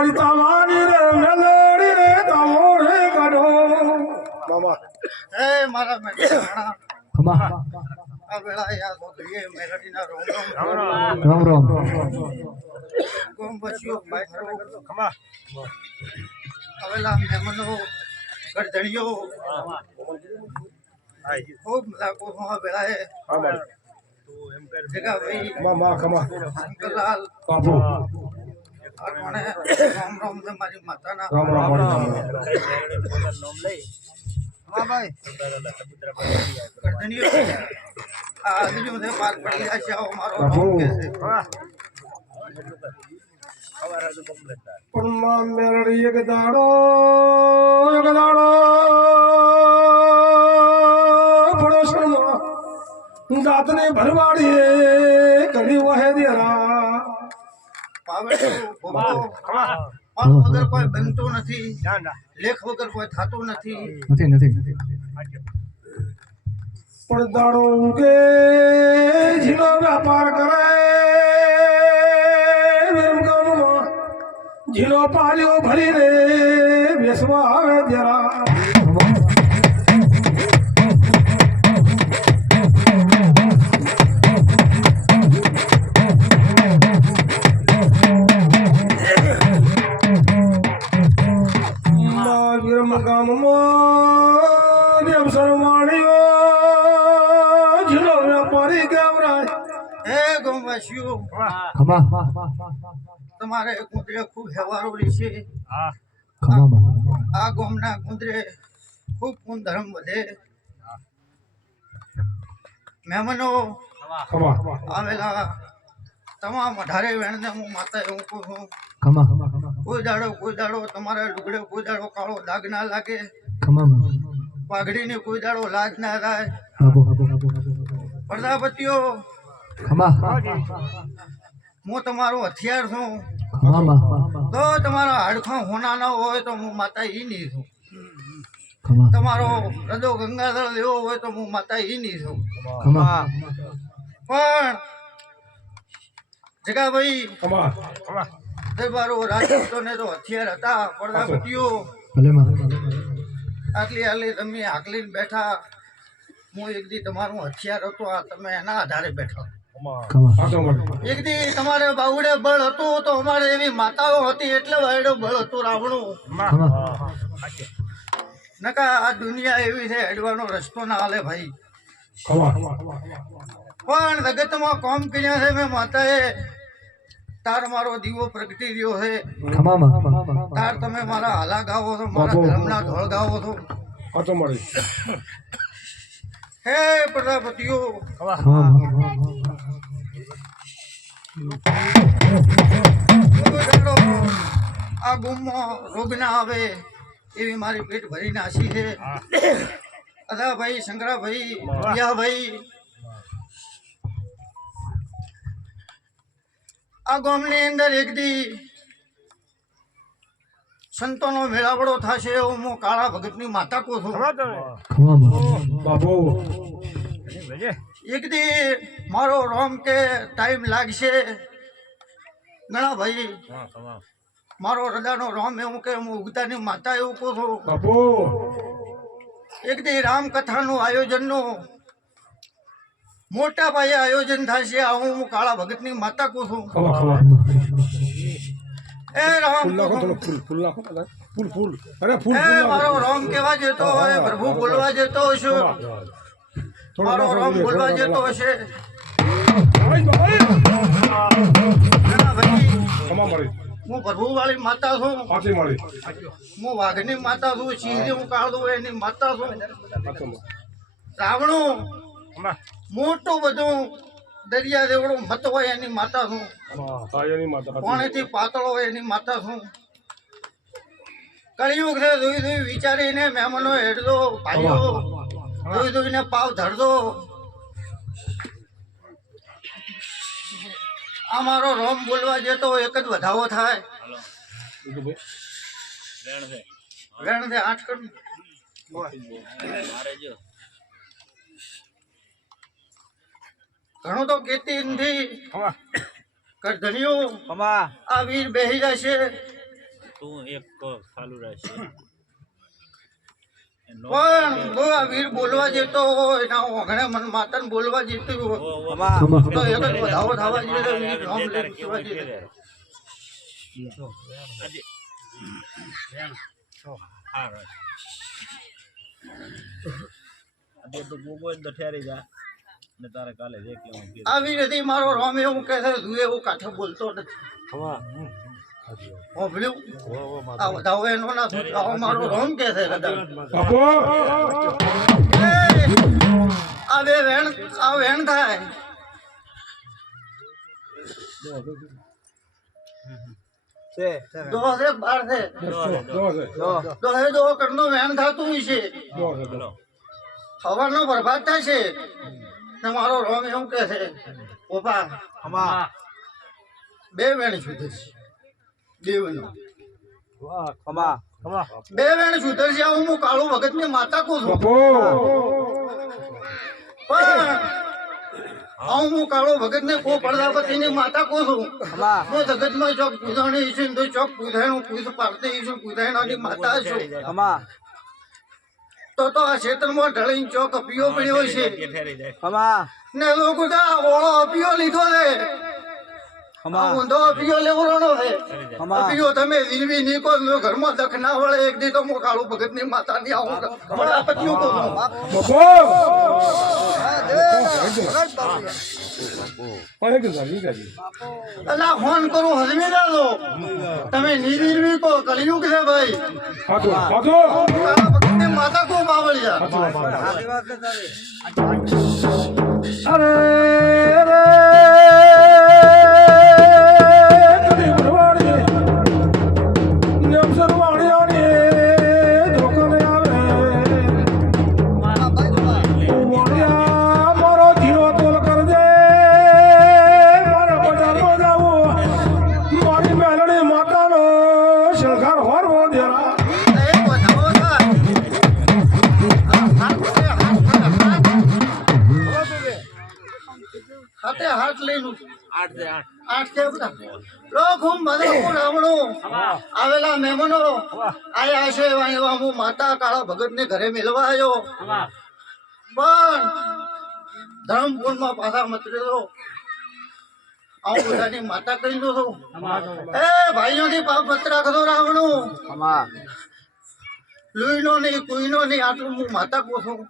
મારી તમારી રે મેલડી રે તમો રે કાઢો મામા એ મારા મેળાણા ખમા આ વેળા યાદ હોતી મેલડીના રામ રામ કોમ બચ્યો ખમા અવેલા મહેમાનો ગરધણીઓ ખૂબ લાગો હું વેળાએ જગા ભાઈ મામા ખમા શંકરલાલ બાપુ અરમાણે રામ રામ ને મારી માતાના રામ રામ હા ભાઈ ગરધણીઓ આ બીજું બધે પાર પડી જાય છે આવો મારો બાપુ. રામ કે છે પણ માં મેલડી એક દાડો પડોશમાં દાંતને ભરવાડીએ કરી વહે દેરા પાવે પાલ વગર કોઈ બનતું નથી લેખ વગર કોઈ થતું નથી નથી પણ દાડો કે ઝીલો વ્યાપાર કરે વેમગામમાં ઝીલો પાલ્યો ભરીને બેસવા આવે જરા ગામમાં દેવસર માણ્યો ઝીલો વ્યાપારી કેવરાય હે ગોમવાસીઓ ખમા તમારે કુંદરે ખૂબ હેવારો રહેશે ખમા આ ગોમના કુંદરે ખૂબ પૂન ધર્મ વધે મહેમાનો આવેલા તમામ 18 વેણને હું માતા એવું કહું છું ખમા કોઈ દાડો તમારા લુગડે કોઈ દાડો કાળો દાગ ના લાગે ખમા પાઘડીને કોઈ દાડો લાજ ના થાય બાબુ પ્રજાપતિઓ ખમા હું તમારું હથિયાર છું ખમા તો તમારા હાડખાં હોના ન હોય તો હું માતા ઈ નહીં છું ખમા તમારો હૃદય ગંગાધર લેવો હોય તો હું માતા ઈ નહીં છું ખમા પણ જગાભાઈ દરબારો રાજપૂતોને તો હથિયાર હતા પ્રજાપતિઓ ભલે માં આટલી તમે આગલીને બેઠા હું એક દી તમારું હથિયાર હતો આ તમે એના આધારે બેઠા ખમા એક દી તમારે બાવડે બળ હતું તો અમારે એવી માતાઓ હતી એટલે વાયડો બળ હતું રાવણું ખમા નકા આ દુનિયા એવી છે હેડવાનો રસ્તો ના હાલે ભાઈ પણ જગતમાં કોમ કર્યા છે મેં માતાએ તાર મારો દીવો પ્રગટી રહ્યો છે ખમા તાર તમે મારા હાલા ગાવો છો મારા ધર્મના ઢોળ ગાવો છો હે પ્રજાપતિઓ આ ગુમમાં રોગ ના આવે એવી મારી પેટ ભરી નાસી છે અદા ભાઈ શંકરાભાઈ ભાઈ આ ગામની અંદર એક દી સંતોનો મેળાવડો થશે એવું હું કાળા ભગતની માતા કહું છું એક દી મારો રોમ કે ટાઈમ લાગશે ઘણા ભાઈ મારો હૃદયનો રોમ એવું કે હું ઉગતાની માતા એવું કહું છું એક દી રામકથાનું આયોજનનું મોટા પાયે આયોજન થશે આવું હું કાળા ભગતની માતા કહું છું એ રામ મારો રામ કેવા જતો હોય પ્રભુ બોલવા જતો હશે મારો રામ બોલવા જતો હશે હું પ્રભુ વાળી માતા છું હું વાઘની માતા છું સિંહની હું કાઢું એની માતા છું રાવણું મોટું બધું દરિયા દેવડું મત હોય એની માતા છું પાણીથી પાતળો હોય એની માતા છું કળિયુગ છે ધોઈ વિચારીને મહેમાનો હેડજો ભાઈઓ ધોઈને પાવ ધરજો આ મારો રોમ બોલવા જતો એક જ વધાવો થાય વેણ દે 8 કર ઘણું તો કેતી નથી કરધણીઓ આ વીર બેહી જશે તું એક ચાલુ રહેશે પણ જો આ વીર બોલવા જતો હોય ના ઓઘણે મન માતાને બોલવા જતું હોય ખમા તો એક જ વધાવો થવા જોઈએ તો વીર રામ લઈને પૂછવા જોઈએ. તારે કાલે જે કેવું આ વીર હતી મારો રામ એવું કહે છે તું એવું કાઠે બોલતો નથી. હોભળ્યું? આ વધાવો એનો ના થયું. આવો મારો રામ કહે છે કદાચ. બાપુ આ બે વેણ આ વેણ થાય દો છે બાર છે દોહે દો કરનો વેણ થતું છે. સવારનો બરબાદ થશે ને મારો રોમ એવું કહે છે ઓપા બે વેણ સુધરશે દેવનો બે વેણ સુધરશે. આવું હું કાળુ ભગત ની માતા કહું છું બાપુ પણ આવું હું કાળો ભગત ને કો પ્રજાપતિ ની માતા કહું છું. હું જગત માં ચોક પૂજાણી છું તો ચોક પૂજાણું પૂજ પાડતી છું પૂજાણી માતા છું. તો આ ક્ષેત્રમાં ઢળી ચોક અપીઓ પડ્યો છે ને લોકો તો આ ઓળો અપીઓ લીધો છે. ઊંધો અપીઓ લેવડો છે. અપીઓ તમે જીવી નીકો ઘરમાં દખ ના વળે એક દી તો હું કાળુ ભગત ની માતા ની આવું પતિઓ કહું છું. અલા ફોન કરું હજમી દાદો તમે નિર્વી કો કળિયુગ છે ભાઈ. કાળા ભગત ની માતા કો બાવળિયા અરે રે કદી ભરવાડી નેમ સરવાડિયાની ધોકને આવે વાડિયા મારો જીરો તોલ કરજે મારા બજારમાં જાવું મારી મેલડી માતાનો શણગાર હોરવો દેરા હાથે હાથ લઈને આઠ છે બધા લોકો મધુર રાવણો આવેલા મહેમાનો આયા છે એવા હું માતા કાળા ભગત ને ઘરે મેળવા આવ્યો પણ ધર્મપુર માં પાછા મતરેલો આવું બધાની માતા કહી દો છું. એ ભાઈઓ થી પાપ મત રાખતો રાવણો લુઈનો નહીં કુઈનો નહીં આટલું હું માતા કહું છું.